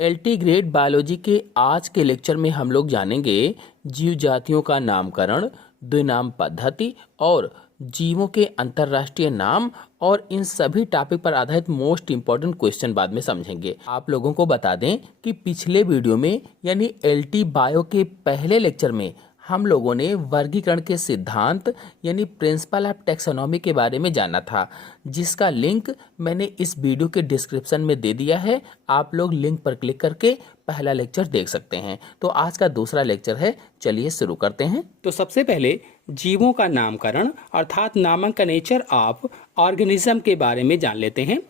LT grade biology के आज के लेक्चर में हम लोग जानेंगे जीव जातियों का नामकरण, द्विनाम पद्धति और जीवों के अंतर्राष्ट्रीय नाम। और इन सभी टॉपिक पर आधारित मोस्ट इंपॉर्टेंट क्वेश्चन बाद में समझेंगे। आप लोगों को बता दें कि पिछले वीडियो में यानी एलटी बायो के पहले लेक्चर में हम लोगों ने वर्गीकरण के सिद्धांत यानी प्रिंसिपल ऑफ टैक्सोनॉमी के बारे में जाना था, जिसका लिंक मैंने इस वीडियो के डिस्क्रिप्शन में दे दिया है। आप लोग लिंक पर क्लिक करके पहला लेक्चर देख सकते हैं। तो आज का दूसरा लेक्चर है, चलिए शुरू करते हैं। तो सबसे पहले जीवों का नामकरण अर्थात नामकनेचर ऑफ ऑर्गेनिज्म के बारे में जान लेते हैं।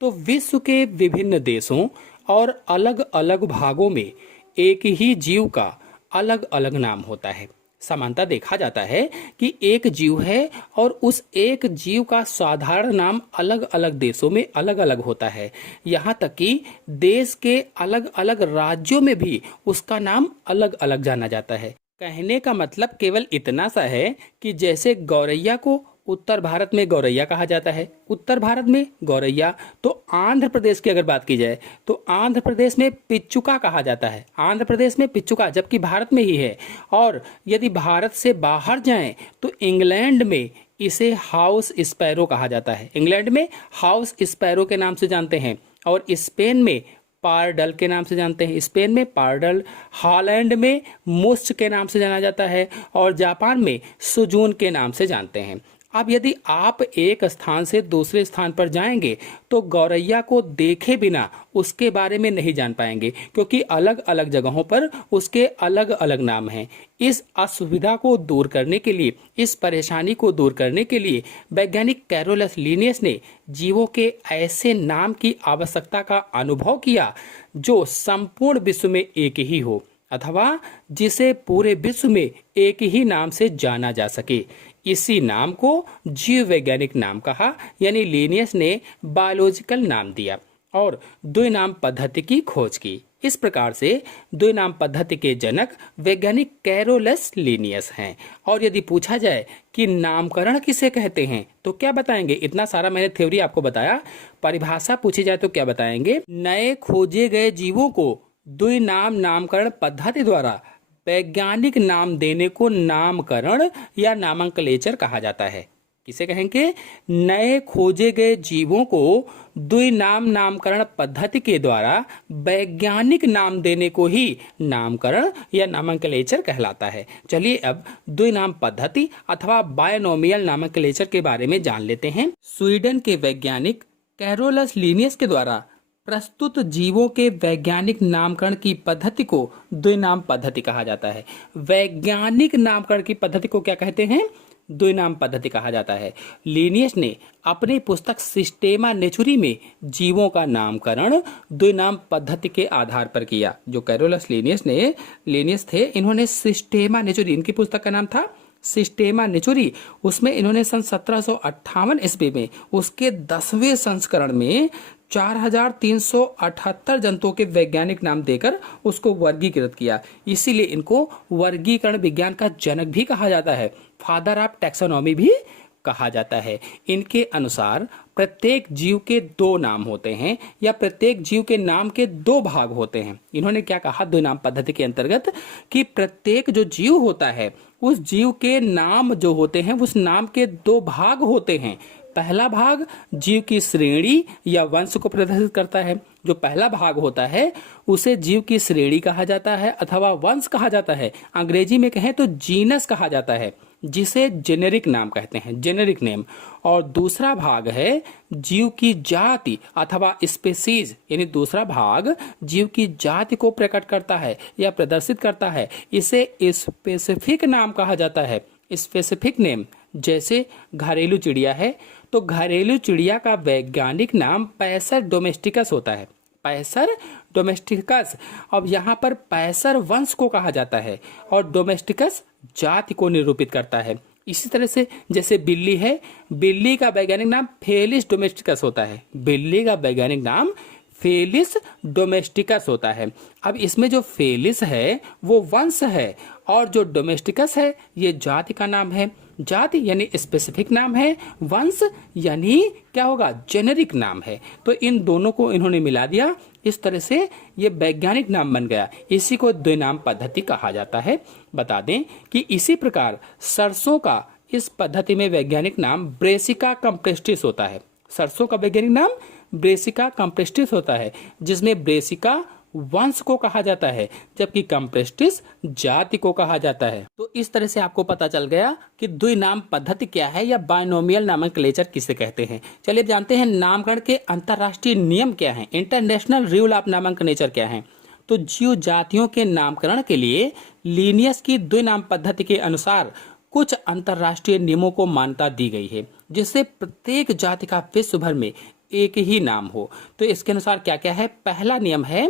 तो विश्व के विभिन्न देशों और अलग अलग भागों में एक ही जीव का अलग अलग नाम होता है। समानता देखा जाता है कि एक जीव है और उस एक जीव का साधारण नाम अलग अलग देशों में अलग अलग होता है। यहाँ तक कि देश के अलग अलग राज्यों में भी उसका नाम अलग अलग जाना जाता है। कहने का मतलब केवल इतना सा है कि जैसे गौरैया को उत्तर भारत में गौरैया कहा जाता है, उत्तर भारत में गौरैया, तो आंध्र प्रदेश की अगर बात की जाए तो आंध्र प्रदेश में पिच्चुका कहा जाता है, आंध्र प्रदेश में पिच्चुका, जबकि भारत में ही है। और यदि भारत से बाहर जाएं तो इंग्लैंड में इसे हाउस स्पैरो कहा जाता है, इंग्लैंड में हाउस स्पैरो के नाम से जानते हैं। और स्पेन में पारडल के नाम से जानते हैं, स्पेन में पारडल, हॉलैंड में मुस्क के नाम से जाना जाता है और जापान में सुजून के नाम से जानते हैं। अब यदि आप एक स्थान से दूसरे स्थान पर जाएंगे तो गौरैया को देखे बिना उसके बारे में नहीं जान पाएंगे, क्योंकि अलग अलग जगहों पर उसके अलग अलग नाम हैं। इस असुविधा को दूर करने के लिए, इस परेशानी को दूर करने के लिए वैज्ञानिक कैरोलस लिनियस ने जीवों के ऐसे नाम की आवश्यकता का अनुभव किया जो संपूर्ण विश्व में एक ही हो अथवा जिसे पूरे विश्व में एक ही नाम से जाना जा सके। इसी नाम को जीव वैज्ञानिक नाम कहा, यानी लिनियस ने बायोलॉजिकल नाम दिया और द्विनाम पद्धति की खोज की। इस प्रकार से द्विनाम पद्धति के जनक वैज्ञानिक कैरोलस लिनियस हैं। और यदि पूछा जाए कि नामकरण किसे कहते हैं तो क्या बताएंगे? इतना सारा मैंने थ्योरी आपको बताया, परिभाषा पूछी जाए तो क्या बताएंगे? नए खोजे गए जीवों को द्विनाम नामकरण पद्धति द्वारा वैज्ञानिक नाम देने को नामकरण या नामकलेचर कहा जाता है। किसे कहेंगे? नए खोजे गए जीवों को द्विनाम नामकरण पद्धति के द्वारा वैज्ञानिक नाम देने को ही नामकरण या नामकलेचर कहलाता है। चलिए अब द्विनाम पद्धति अथवा बायनोमियल नामकलेचर के बारे में जान लेते हैं। स्वीडन के वैज्ञानिक कैरोलस लिनियस के द्वारा प्रस्तुत जीवों के वैज्ञानिक नामकरण की पद्धति को द्विनाम पद्धति कहा जाता है। वैज्ञानिक नामकरण की पद्धति को क्या कहते हैं? द्विनाम पद्धति कहा जाता है। लिनियस ने अपनी पुस्तक सिस्टेमा नेचुरी में जीवों का नामकरण द्विनाम पद्धति के आधार पर किया। जो कैरोलस लिनियस थे, इन्होंने सिस्टेमा नेचुरी, इनकी पुस्तक का नाम था सिस्टेमा नेचुरी, उसमें इन्होंने सन 1758 ईस्वी में उसके 10वें संस्करण में 4378 जंतुओं के वैज्ञानिक नाम देकर उसको वर्गीकृत किया। इसीलिए इनको वर्गीकरण विज्ञान का जनक भी कहा जाता है, फादर ऑफ टैक्सोनॉमी भी कहा जाता है। इनके अनुसार प्रत्येक जीव के दो नाम होते हैं या प्रत्येक जीव के नाम के दो भाग होते हैं। इन्होंने क्या कहा द्विनाम पद्धति के अंतर्गत कि प्रत्येक जो जीव होता है उस जीव के नाम जो होते हैं उस नाम के दो भाग होते हैं। पहला भाग जीव की श्रेणी या वंश को प्रदर्शित करता है। जो पहला भाग होता है उसे जीव की श्रेणी कहा जाता है अथवा वंश कहा जाता है। अंग्रेजी में कहें तो जीनस कहा जाता है, जिसे जेनेरिक नाम कहते हैं, जेनेरिक नेम। और दूसरा भाग है जीव की जाति अथवा स्पेसीज, यानी दूसरा भाग जीव की जाति को प्रकट करता है या प्रदर्शित करता है। इसे स्पेसिफिक नाम कहा जाता है, स्पेसिफिक नेम। जैसे घरेलू चिड़िया है तो घरेलू चिड़िया का वैज्ञानिक नाम पैसर डोमेस्टिकस होता है, पैसर डोमेस्टिकस। अब यहाँ पर पैसर वंश को कहा जाता है और डोमेस्टिकस जाति को निरूपित करता है। इसी तरह से जैसे बिल्ली है, बिल्ली का वैज्ञानिक नाम फेलिस डोमेस्टिकस होता है, बिल्ली का वैज्ञानिक नाम फेलिस डोमेस्टिकस होता है। अब इसमें जो फेलिस है वो वंश है और जो डोमेस्टिकस है ये जाति का नाम है। जाति यानी स्पेसिफिक नाम है, वंश यानी क्या होगा, जेनेरिक नाम है। तो इन दोनों को इन्होंने मिला दिया, इस तरह से ये वैज्ञानिक नाम बन गया। इसी को द्विनाम पद्धति कहा जाता है। बता दें कि इसी प्रकार सरसों का इस पद्धति में वैज्ञानिक नाम ब्रेसिका कंप्रेस्टिस होता है। सरसों का वैज्ञानिक नाम ब्रेसिका कंप्रेस्टिस होता है, जिसमें ब्रेसिका वंश को कहा जाता है जबकि कंप्रेस्टिस जाति को कहा जाता है। तो इस तरह से आपको पता चल गया कि द्विनाम पद्धति क्या है या बायनोमियल नॉमेनक्लेचर किसे कहते हैं। चलिए अब जानते हैं नामकरण के अंतर्राष्ट्रीय नियम क्या हैं, इंटरनेशनल रूल ऑफ नॉमेनक्लेचर क्या है। तो जीव जातियों के नामकरण के लिए लिनियस की द्विनाम पद्धति के अनुसार कुछ अंतर्राष्ट्रीय नियमों को मान्यता दी गई है, जिससे प्रत्येक जाति का विश्व भर में एक ही नाम हो। तो इसके अनुसार क्या क्या है। पहला नियम है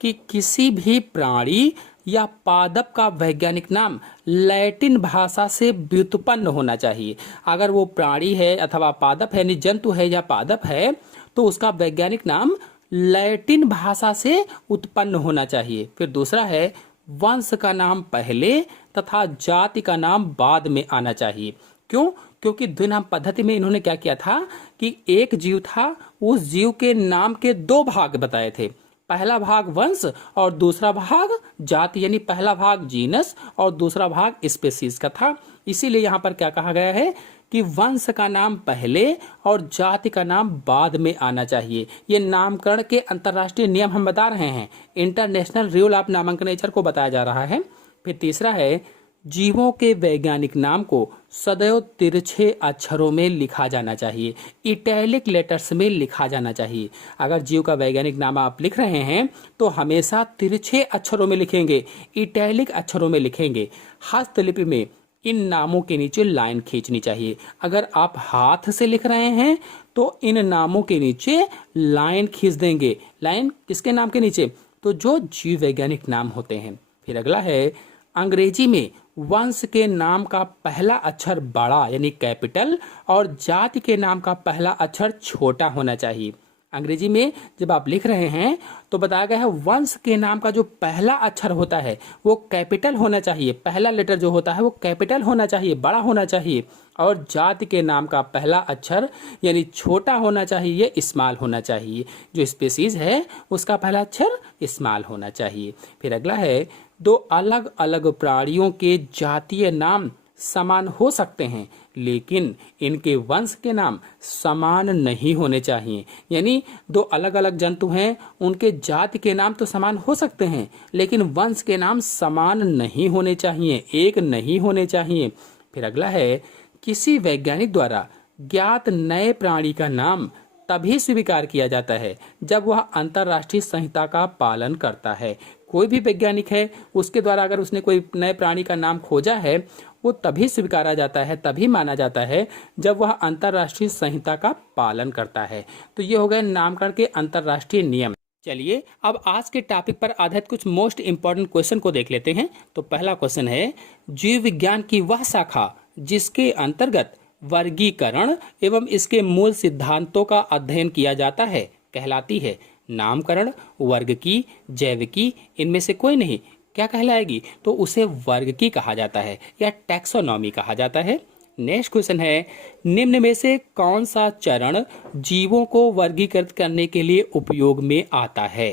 कि किसी भी प्राणी या पादप का वैज्ञानिक नाम लैटिन भाषा से व्युत्पन्न होना चाहिए। अगर वो प्राणी है अथवा पादप है, यानी जंतु है या पादप है, तो उसका वैज्ञानिक नाम लैटिन भाषा से उत्पन्न होना चाहिए। फिर दूसरा है वंश का नाम पहले तथा जाति का नाम बाद में आना चाहिए। क्यों? क्योंकि द्विनाम पद्धति में इन्होंने क्या किया था कि एक जीव था, उस जीव के नाम के दो भाग बताए थे। पहला भाग वंश और दूसरा भाग जाति, यानी पहला भाग जीनस और दूसरा भाग स्पेसीज का था। इसीलिए यहाँ पर क्या कहा गया है कि वंश का नाम पहले और जाति का नाम बाद में आना चाहिए। ये नामकरण के अंतर्राष्ट्रीय नियम हम बता रहे हैं, इंटरनेशनल रूल ऑफ नॉमेनक्लेचर को बताया जा रहा है। फिर तीसरा है जीवों के वैज्ञानिक नाम को सदैव तिरछे अक्षरों में लिखा जाना चाहिए, इटैलिक लेटर्स में लिखा जाना चाहिए। अगर जीव का वैज्ञानिक नाम आप लिख रहे हैं तो हमेशा तिरछे अक्षरों में लिखेंगे, इटैलिक अक्षरों में लिखेंगे। हस्तलिपि में इन नामों के नीचे लाइन खींचनी चाहिए। अगर आप हाथ से लिख रहे हैं तो इन नामों के नीचे लाइन खींच देंगे। लाइन किसके नाम के नीचे? तो जो जीव वैज्ञानिक नाम होते हैं। फिर अगला है अंग्रेजी में वंश के नाम का पहला अक्षर बड़ा यानी कैपिटल और जाति के नाम का पहला अक्षर छोटा होना चाहिए। अंग्रेजी में जब आप लिख रहे हैं तो बताया गया है वंश के नाम का जो पहला अक्षर होता है वो कैपिटल होना चाहिए, पहला लेटर जो होता है वो कैपिटल होना चाहिए, बड़ा होना चाहिए। और जाति के नाम का पहला अक्षर यानी छोटा होना चाहिए, स्मॉल होना चाहिए। जो स्पीसीज है उसका पहला अक्षर स्मॉल होना चाहिए। फिर अगला है दो अलग अलग प्राणियों के जातीय नाम समान हो सकते हैं लेकिन इनके वंश के नाम समान नहीं होने चाहिए। यानी दो अलग अलग जंतु हैं, उनके जाति के नाम तो समान हो सकते हैं लेकिन वंश के नाम समान नहीं होने चाहिए, एक नहीं होने चाहिए। फिर अगला है किसी वैज्ञानिक द्वारा ज्ञात नए प्राणी का नाम तभी स्वीकार किया जाता है जब वह अंतर्राष्ट्रीय संहिता का पालन करता है। कोई भी वैज्ञानिक है उसके द्वारा अगर उसने कोई नए प्राणी का नाम खोजा है वो तभी स्वीकारा जाता है, तभी माना जाता है जब वह अंतर्राष्ट्रीय संहिता का पालन करता है। तो ये हो गए नामकरण के अंतर्राष्ट्रीय नियम। चलिए अब आज के टॉपिक पर आधारित कुछ मोस्ट इंपॉर्टेंट क्वेश्चन को देख लेते हैं। तो पहला क्वेश्चन है जीव विज्ञान की वह शाखा जिसके अंतर्गत वर्गीकरण एवं इसके मूल सिद्धांतों का अध्ययन किया जाता है कहलाती है नामकरण, वर्गकी, जैविकी, इनमें से कोई नहीं। क्या कहलाएगी? तो उसे वर्गकी कहा जाता है या टैक्सोनॉमी कहा जाता है। नेक्स्ट क्वेश्चन है निम्न में से कौन सा चरण जीवों को वर्गीकृत करने के लिए उपयोग में आता है?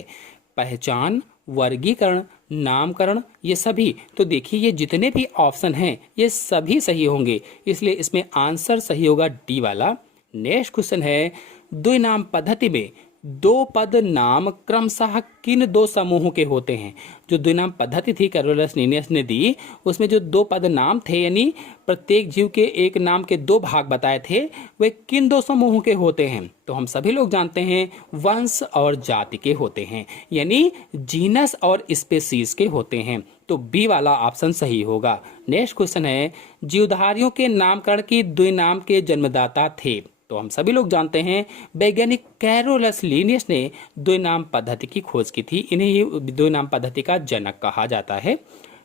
पहचान, वर्गीकरण, नामकरण, ये सभी। तो देखिए ये जितने भी ऑप्शन हैं ये सभी सही होंगे, इसलिए इसमें आंसर सही होगा डी वाला। नेक्स्ट क्वेश्चन है द्विनाम पद्धति में दो पद नाम क्रमशः किन दो समूहों के होते हैं? जो द्विनाम पद्धति थी कैरोलस लिनियस ने दी, उसमें जो दो पद नाम थे यानी प्रत्येक जीव के एक नाम के दो भाग बताए थे, वे किन दो समूहों के होते हैं? तो हम सभी लोग जानते हैं वंश और जाति के होते हैं, यानी जीनस और स्पेसीज के होते हैं। तो बी वाला ऑप्शन सही होगा। नेक्स्ट क्वेश्चन है जीवधारियों के नामकरण की द्विनाम के जन्मदाता थे? तो हम सभी लोग जानते हैं वैज्ञानिक कैरोलस लिनियस ने द्विनाम पद्धति की खोज की थी, इन्हें ही द्विनाम पद्धति का जनक कहा जाता है।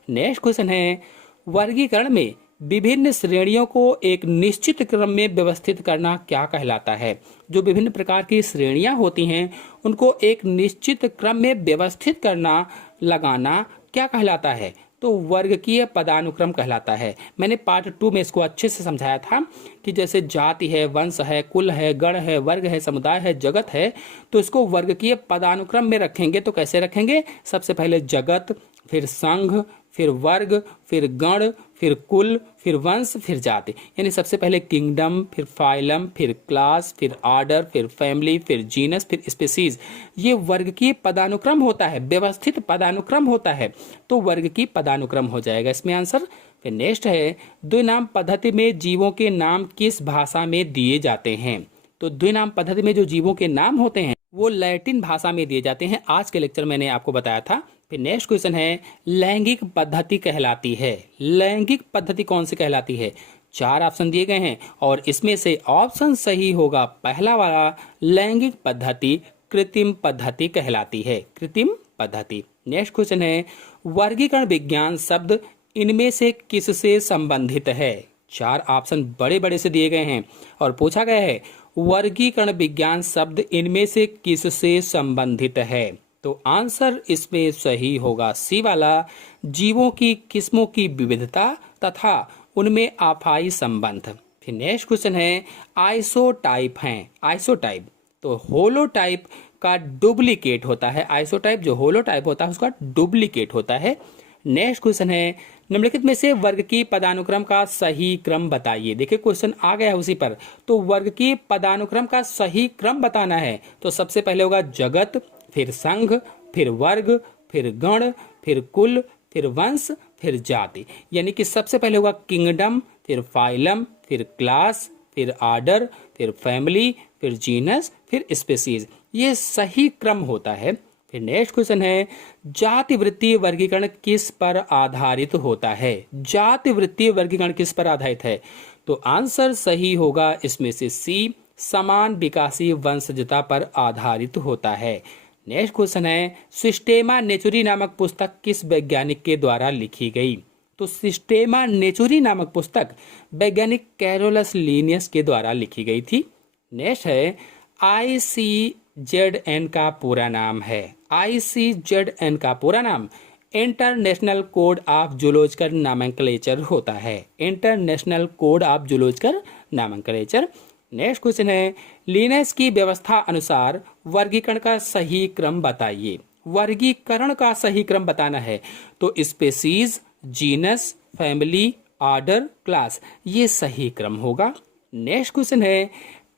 नेक्स्ट क्वेश्चन है वर्गीकरण में विभिन्न श्रेणियों को एक निश्चित क्रम में व्यवस्थित करना क्या कहलाता है? जो विभिन्न प्रकार की श्रेणियां होती हैं उनको एक निश्चित क्रम में व्यवस्थित करना, लगाना क्या कहलाता है? तो वर्गकीय पदानुक्रम कहलाता है। मैंने पार्ट 2 में इसको अच्छे से समझाया था कि जैसे जाति है, वंश है, कुल है, गण है, वर्ग है, समुदाय है, जगत है, तो इसको वर्गकीय पदानुक्रम में रखेंगे तो कैसे रखेंगे? सबसे पहले जगत, फिर संघ, फिर वर्ग, फिर गण, फिर कुल, फिर वंश, फिर जाति। यानी सबसे पहले किंगडम, फिर फाइलम, फिर क्लास, फिर ऑर्डर, फिर फैमिली, फिर जीनस, फिर स्पीसीज। ये वर्ग की पदानुक्रम होता है, व्यवस्थित पदानुक्रम होता है, तो वर्ग की पदानुक्रम हो जाएगा इसमें आंसर। फिर नेक्स्ट है, द्विनाम पद्धति में जीवों के नाम किस भाषा में दिए जाते हैं? तो द्विनाम पद्धति में जो जीवों के नाम होते हैं वो लैटिन भाषा में दिए जाते हैं। आज के लेक्चर मैंने आपको बताया था। फिर नेक्स्ट क्वेश्चन है, लैंगिक पद्धति कहलाती है। लैंगिक पद्धति कौन सी कहलाती है? 4 ऑप्शन दिए गए हैं और इसमें से ऑप्शन सही होगा पहला वाला, लैंगिक पद्धति कृत्रिम पद्धति कहलाती है। कृत्रिम पद्धति। नेक्स्ट क्वेश्चन है, वर्गीकरण विज्ञान शब्द इनमें से किससे संबंधित है? 4 ऑप्शन बड़े बड़े से दिए गए हैं और पूछा गया है वर्गीकरण विज्ञान शब्द इनमें से किससे संबंधित है? तो आंसर इसमें सही होगा सी वाला, जीवों की किस्मों की विविधता तथा उनमें आफाई संबंध। फिर नेक्स्ट क्वेश्चन है, आइसोटाइप हैं। आइसोटाइप तो होलोटाइप का डुप्लीकेट होता है। आइसोटाइप जो होलोटाइप होता है उसका डुप्लीकेट होता है। नेक्स्ट क्वेश्चन है, निम्नलिखित में से वर्ग की पदानुक्रम का सही क्रम बताइए। देखिए क्वेश्चन आ गया है उसी पर, तो वर्ग की पदानुक्रम का सही क्रम बताना है। तो सबसे पहले होगा जगत, फिर संघ, फिर वर्ग, फिर गण, फिर कुल, फिर वंश, फिर जाति। यानी कि सबसे पहले होगा किंगडम, फिर फाइलम, फिर क्लास, फिर ऑर्डर, फिर फैमिली, फिर जीनस, फिर स्पीसीज। ये सही क्रम होता है। फिर नेक्स्ट क्वेश्चन है, जाति वृत्तीय वर्गीकरण किस पर आधारित होता है? जाति वृत्तीय वर्गीकरण किस पर आधारित है? तो आंसर सही होगा इसमें से सी, समान विकासी वंशजता पर आधारित होता है। नेक्स्ट क्वेश्चन है, सिस्टेमा नेचुरी नामक पुस्तक किस वैज्ञानिक के द्वारा लिखी गई? तो सिस्टेमा नेचुरी नामक पुस्तक वैज्ञानिक कैरोलस लिनियस के द्वारा लिखी गई थी। नेक्स्ट है, ICZN का पूरा नाम है। ICZN का पूरा नाम international code of zoological nomenclature होता है। International code of zoological nomenclature. Next question है, लिनस की व्यवस्था अनुसार वर्गीकरण का सही क्रम बताइए। वर्गीकरण का सही क्रम बताना है। तो species, genus, family, order, class, ये सही क्रम होगा। नेक्स्ट क्वेश्चन है,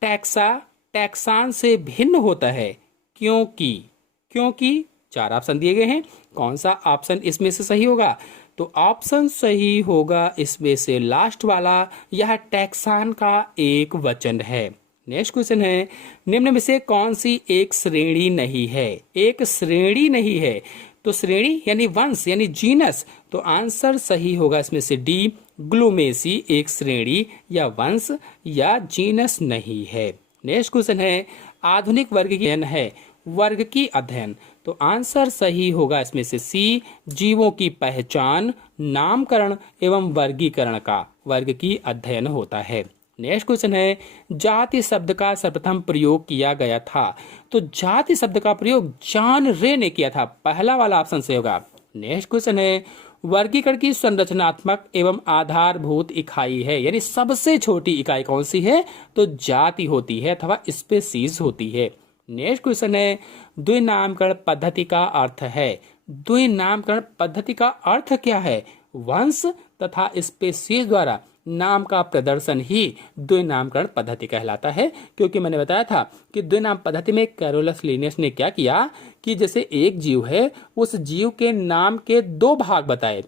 टैक्सा टैक्सान से भिन्न होता है क्योंकि 4 ऑप्शन दिए गए हैं। कौन सा ऑप्शन इसमें से सही होगा? तो ऑप्शन सही होगा इसमें से लास्ट वाला, यह टैक्सान का एक वचन है। नेक्स्ट क्वेश्चन है, निम्न में से कौन सी एक श्रेणी नहीं है? एक श्रेणी नहीं है। तो श्रेणी यानी वंश यानी जीनस, तो आंसर सही होगा इसमें से डी, ग्लूमेसी एक श्रेणी या वंश या जीनस नहीं है। नेक्स्ट क्वेश्चन है, आधुनिक वर्गीकरण है वर्ग की अध्ययन, तो आंसर सही होगा इसमें से सी, जीवों की पहचान, नामकरण एवं वर्गीकरण का वर्ग की अध्ययन होता है। नेक्स्ट क्वेश्चन है, जाति शब्द का सर्वप्रथम प्रयोग किया गया था, तो जाति शब्द का प्रयोग जॉन रे ने किया था। पहला वाला ऑप्शन सही होगा। नेक्स्ट क्वेश्चन है, वर्गीकरण की संरचनात्मक एवं आधारभूत इकाई है, यानी सबसे छोटी इकाई कौन सी है? तो जाति होती है अथवा स्पीसीज होती है। नेक्स्ट क्वेश्चन है, द्विनामकरण पद्धति का अर्थ है। द्विनामकरण पद्धति का अर्थ क्या है? वंश तथा स्पीसीज द्वारा नाम का प्रदर्शन ही द्विनामकरण पद्धति कहलाता है। क्योंकि मैंने बताया था कि द्विनाम पद्धति में कैरोलस लिनियस ने क्या किया कि जैसे एक जीव है, उस जीव के नाम के 2 भाग बताए,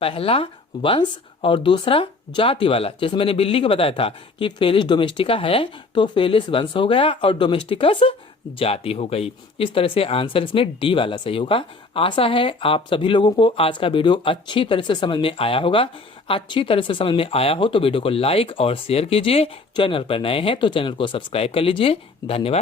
पहला वंश और दूसरा जाति वाला। जैसे मैंने बिल्ली का बताया था कि फेलिस डोमेस्टिका है, तो फेलिस वंश हो गया और डोमेस्टिकस जाति हो गई। इस तरह से आंसर इसमें डी वाला सही होगा। आशा है आप सभी लोगों को आज का वीडियो अच्छी तरह से समझ में आया होगा। अच्छी तरह से समझ में आया हो तो वीडियो को लाइक और शेयर कीजिए। चैनल पर नए हैं तो चैनल को सब्सक्राइब कर लीजिए। धन्यवाद।